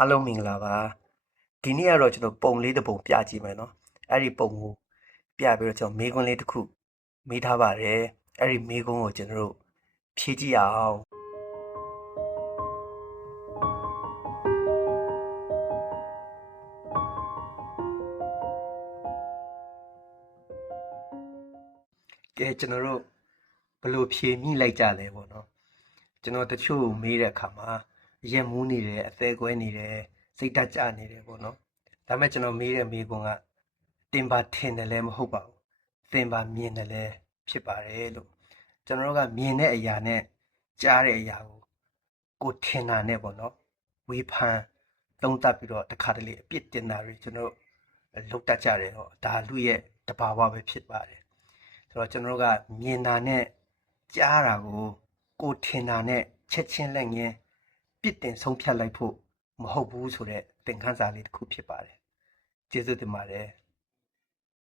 အားလုံးမင်္ဂလာပါဒီနေ့ကတော့ကျွန်တော်ပုံလေးတစ်ပုံပြကြည့်မယ်နော်အဲ့ဒီပုံကိုပြပြီးတော့ကျွန်တော်မေးခွန်းလေးတစ်ခုမေးထားပါတယ်အဲ့ဒီမေးခွန်းကိုကျွန်တော်တို့ဖြေကြည့်အောင်ကဲကျွန်တော်တို့ဘယ်လိုဖြေမိလိုက်ကြလဲပေါ့နော်ကျွန်တော်တချို့မေးတဲ့အခါမှာရက်မူးနေတယ်အသေးကွဲနေတယ်စိတ်ဓာတ်ကျနေတယ်ပေါ့နော်ဒါပေမဲ့ကျွန်တော်မေးတဲ့မေးခွန်းကတင်ပါထင်တယ်လည်းမဟုတ်ပါဘူးသင်ပါမြင်တယ်လည်းဖြစ်ပါတယ်လို့ကျွန်တော်တို့ကမြင်တဲ့အရာနဲ့ကြားတဲ့အရာကိုထင်တာနဲ့ပေါ့နော်ဝေဖန်သုံးသပ်ပြီးတော့တစ်ခါတလေအပြစ်တင်တာတွေကျွန်တော်လုပ်တတ်ကြတယ်ဟောဒါလူရဲ့တဘာဝပဲဖြစ်ပါတယ်ဆိုတော့ကျွန်တော်တို့ကမြင်တာနဲ့ကြားတာကိုထင်တာနဲ့ချက်ချင်းလက်ငင်းပြစ်တင်ဆုံးဖြတ်လိုက်ဖို့မဟုတ်ဘူးဆိုတဲ့သင်ခန်းစာလေးတစ်ခုဖြစ်ပါတယ်ကျေးဇူးတင်ပါတယ်